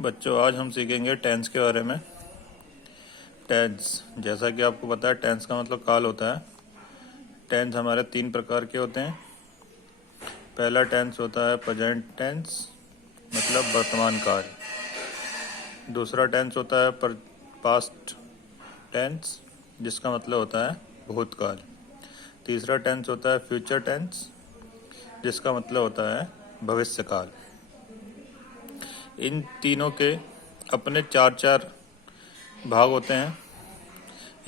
बच्चों, आज हम सीखेंगे टेंस के बारे में। टेंस, जैसा कि आपको पता है, टेंस का मतलब काल होता है। टेंस हमारे 3 प्रकार के होते हैं। पहला टेंस होता है प्रेजेंट टेंस, मतलब वर्तमान काल। दूसरा टेंस होता है पास्ट टेंस, जिसका मतलब होता है भूतकाल। तीसरा टेंस होता है फ्यूचर टेंस, जिसका मतलब होता है भविष्यकाल। इन तीनों के अपने 4-4 भाग होते हैं।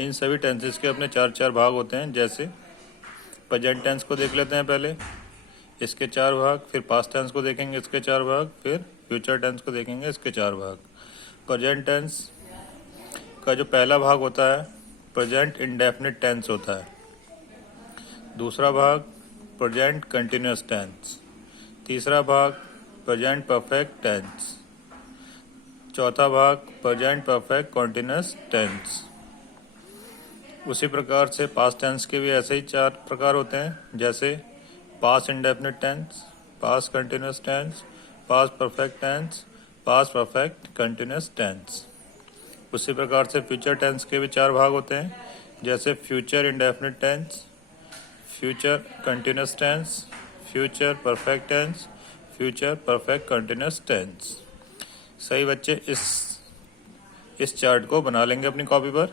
इन सभी टेंसेस के अपने 4-4 भाग होते हैं। जैसे प्रेजेंट टेंस को देख लेते हैं पहले, इसके 4 भाग। फिर पास्ट टेंस को देखेंगे, इसके 4 भाग। फिर फ्यूचर टेंस को देखेंगे, इसके 4 भाग। प्रेजेंट टेंस का जो पहला भाग होता है प्रेजेंट इंडेफिनिट टेंस होता है। दूसरा भाग प्रेजेंट कंटिन्यूअस टेंस। तीसरा भाग प्रेजेंट परफेक्ट टेंस। चौथा भाग प्रेजेंट परफेक्ट कॉन्टिन्यूअस टेंस। उसी प्रकार से पास्ट टेंस के भी ऐसे ही 4 प्रकार होते हैं। जैसे past indefinite tense, past continuous tense, past perfect tense, past perfect continuous tense. उसी प्रकार से फ्यूचर टेंस के भी 4 भाग होते हैं। जैसे future indefinite tense, future continuous tense, future perfect tense, future perfect continuous tense. सही बच्चे, इस चार्ट को बना लेंगे अपनी कॉपी पर।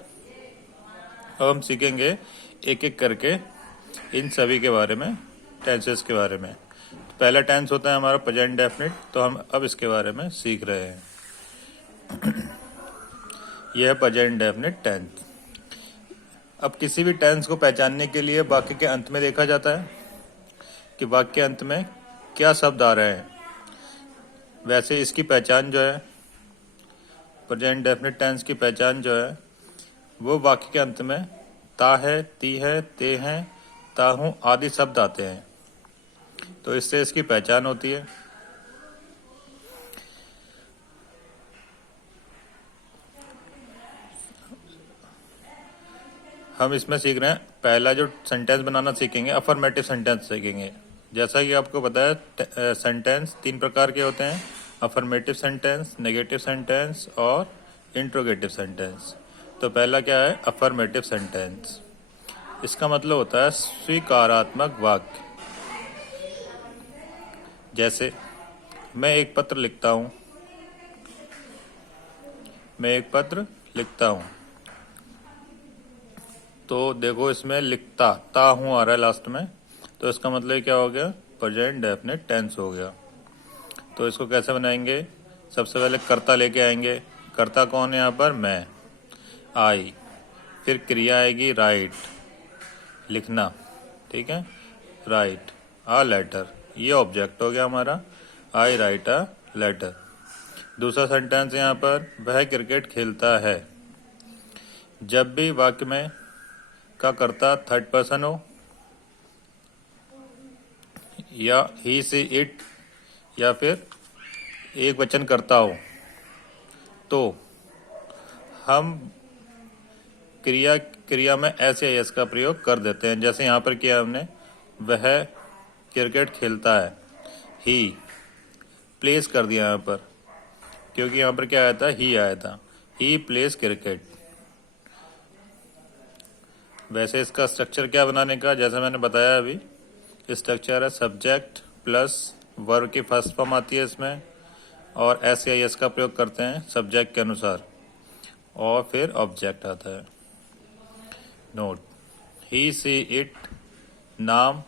अब हम सीखेंगे एक एक करके इन सभी के बारे में, टेंसेस के बारे में। पहला टेंस होता है हमारा प्रेजेंट डेफिनिट, तो हम अब इसके बारे में सीख रहे हैं। यह है प्रेजेंट डेफिनिट टेंस। अब किसी भी टेंस को पहचानने के लिए वाक्य के अंत में देखा जाता है कि वाक्य के अंत में क्या शब्द आ रहे हैं। वैसे इसकी पहचान जो है, प्रेजेंट डेफिनिट टेंस की पहचान जो है, वो वाक्य के अंत में ता है, ती है, ते हैं, ताहू आदि शब्द आते हैं, तो इससे इसकी पहचान होती है। हम इसमें सीख रहे हैं, पहला जो सेंटेंस बनाना सीखेंगे, अफर्मेटिव सेंटेंस सीखेंगे। जैसा कि आपको पता है, सेंटेंस 3 प्रकार के होते हैं: अफर्मेटिव सेंटेंस, नेगेटिव सेंटेंस और इंट्रोगेटिव सेंटेंस। तो पहला क्या है? Affirmative sentence. इसका मतलब होता है स्वीकारात्मक वाक्य। जैसे मैं एक पत्र लिखता हूँ, मैं एक पत्र लिखता हूँ। तो देखो, इसमें लिखता ता हूँ आ रहा है लास्ट में, तो इसका मतलब क्या हो गया? प्रेजेंट डेफिनिट टेंस हो गया। तो इसको कैसे बनाएंगे? सबसे पहले कर्ता लेके आएंगे। कर्ता कौन है यहाँ पर? मैं, आई। फिर क्रिया आएगी राइट, लिखना, ठीक है, राइट अ लेटर। ये ऑब्जेक्ट हो गया हमारा, आई राइट अ लेटर। दूसरा सेंटेंस यहाँ पर, वह क्रिकेट खेलता है। जब भी वाक्य में का कर्ता थर्ड पर्सन हो या ही से इट या फिर एक वचन करता हो, तो हम क्रिया में एस या एस का प्रयोग कर देते हैं। जैसे यहाँ पर किया हमने, वह क्रिकेट खेलता है। ही प्लेस कर दिया यहाँ पर, क्योंकि यहाँ पर क्या आया था? ही आया था। ही प्लेस क्रिकेट। वैसे इसका स्ट्रक्चर क्या बनाने का, जैसे मैंने बताया अभी, स्ट्रक्चर है सब्जेक्ट प्लस वर्ब की फर्स्ट फॉर्म आती है इसमें, और एस या एस का प्रयोग करते हैं सब्जेक्ट के अनुसार, और फिर ऑब्जेक्ट आता है। नोट, ही सी इट नाम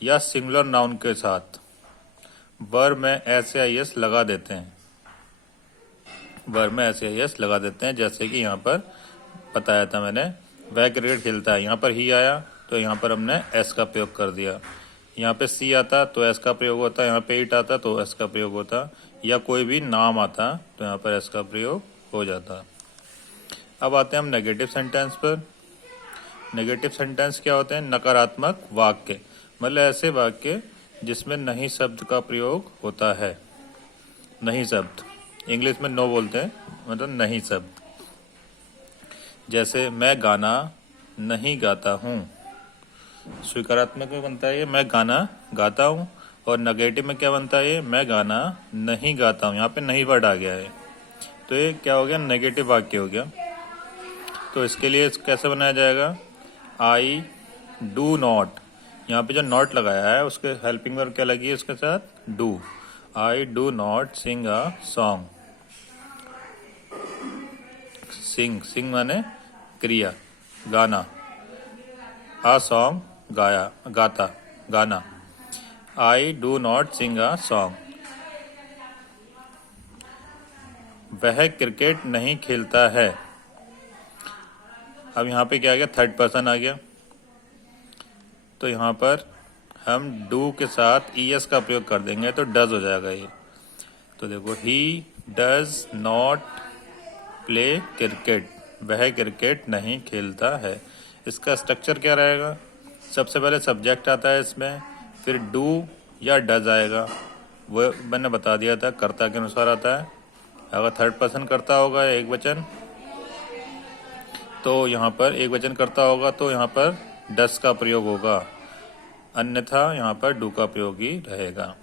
या सिंगुलर नाउन के साथ वर्ब में एस या एस लगा देते हैं। वर्ब में एस या एस लगा देते हैं, जैसे कि यहाँ पर बताया था मैंने, वह क्रिकेट खेलता है। यहाँ पर ही आया तो यहाँ पर हमने एस का प्रयोग कर दिया। यहाँ पे सी आता तो एस का प्रयोग होता, यहाँ पे इट आता तो एस का प्रयोग होता, या कोई भी नाम आता तो यहाँ पर एस का प्रयोग हो जाता। अब आते हैं हम नेगेटिव सेंटेंस पर। नेगेटिव सेंटेंस क्या होते हैं? नकारात्मक वाक्य, मतलब ऐसे वाक्य जिसमें नहीं शब्द का प्रयोग होता है। नहीं शब्द, इंग्लिश में नो बोलते हैं, मतलब नहीं शब्द। जैसे मैं गाना नहीं गाता हूँ। स्वीकारात्मक में बनता है ये मैं गाना गाता हूँ, और नेगेटिव में क्या बनता है ये मैं गाना नहीं गाता हूँ। यहाँ पे नहीं वर्ड आ गया है। तो ये क्या हो गया, नेगेटिव वाक्य हो गया। तो इसके लिए कैसे बनाया जाएगा, आई डू नॉट, यहाँ पे जो नॉट लगाया है उसके हेल्पिंग वर्ब क्या लगी है उसके साथ, do. I do not sing a song. Sing, sing माने क्रिया, गाना। आ सॉन्ग गाया, गाता, गाना। I do not sing a song. वह क्रिकेट नहीं खेलता है। अब यहाँ पे क्या आ गया, थर्ड पर्सन आ गया। तो यहाँ पर हम डू के साथ ईएस का प्रयोग कर देंगे तो डज हो जाएगा ये। तो देखो, he does not play cricket, वह क्रिकेट नहीं खेलता है। इसका स्ट्रक्चर क्या रहेगा, सबसे पहले सब्जेक्ट आता है इसमें, फिर डू या डज आएगा, वो मैंने बता दिया था, कर्ता के अनुसार आता है। अगर थर्ड पर्सन करता होगा एक वचन, तो यहाँ पर एक वचन करता होगा तो यहाँ पर डस का प्रयोग होगा, अन्यथा यहाँ पर डू का प्रयोग ही रहेगा।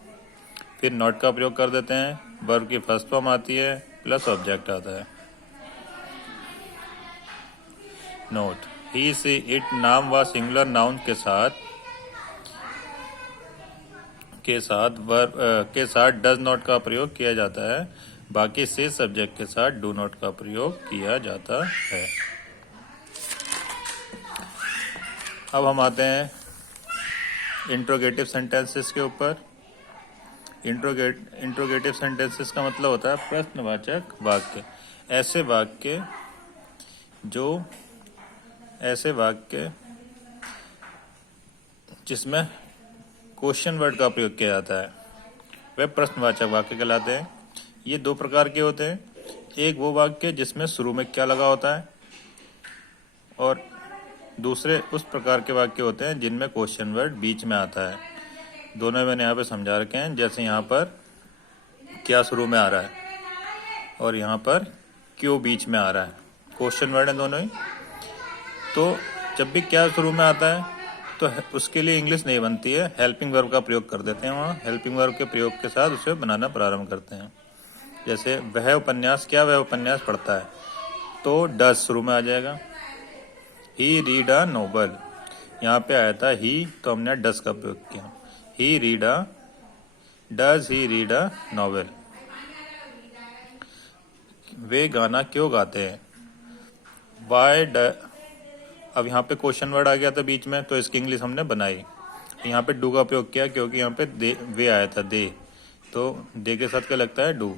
फिर नॉट का प्रयोग कर देते हैं, वर्ब की फर्स्ट फॉर्म आती है प्लस ऑब्जेक्ट आता है। नोट, ही से इट नाम व सिंगुलर नाउन के साथ डज नॉट का प्रयोग किया जाता है, बाकी से सब्जेक्ट के साथ डू नॉट का प्रयोग किया जाता है। अब हम आते हैं इंट्रोगेटिव सेंटेंसेस के ऊपर। इंट्रोगेटिव सेंटेंसेस का मतलब होता है प्रश्नवाचक वाक्य। ऐसे वाक्य जिसमें क्वेश्चन वर्ड का प्रयोग किया जाता है वे प्रश्नवाचक वाक्य कहलाते हैं। ये दो प्रकार के होते हैं, एक वो वाक्य जिसमें शुरू में क्या लगा होता है, और दूसरे उस प्रकार के वाक्य होते हैं जिनमें क्वेश्चन वर्ड बीच में आता है। दोनों मैंने यहाँ पे समझा रखे हैं, जैसे यहाँ पर क्या शुरू में आ रहा है और यहाँ पर क्यों बीच में आ रहा है, क्वेश्चन वर्ड है दोनों ही। तो जब भी क्या शुरू में आता है तो उसके लिए इंग्लिश नहीं बनती है, हेल्पिंग वर्ब का प्रयोग कर देते हैं। वहाँ हेल्पिंग वर्ब के प्रयोग के साथ उसे बनाना प्रारंभ करते हैं। जैसे वह उपन्यास पढ़ता है, तो डज शुरू में आ जाएगा। ही रीड अ नोवेल, यहाँ पे आया था ही, तो हमने डज का प्रयोग किया। Does he read a novel. वे गाना क्यों गाते हैं, अब यहाँ पे क्वेश्चन वर्ड आ गया था बीच में, तो इसकी इंग्लिश हमने बनाई। यहाँ पे डू का प्रयोग किया क्योंकि यहाँ पे वे आया था, दे, तो दे के साथ क्या लगता है, डू।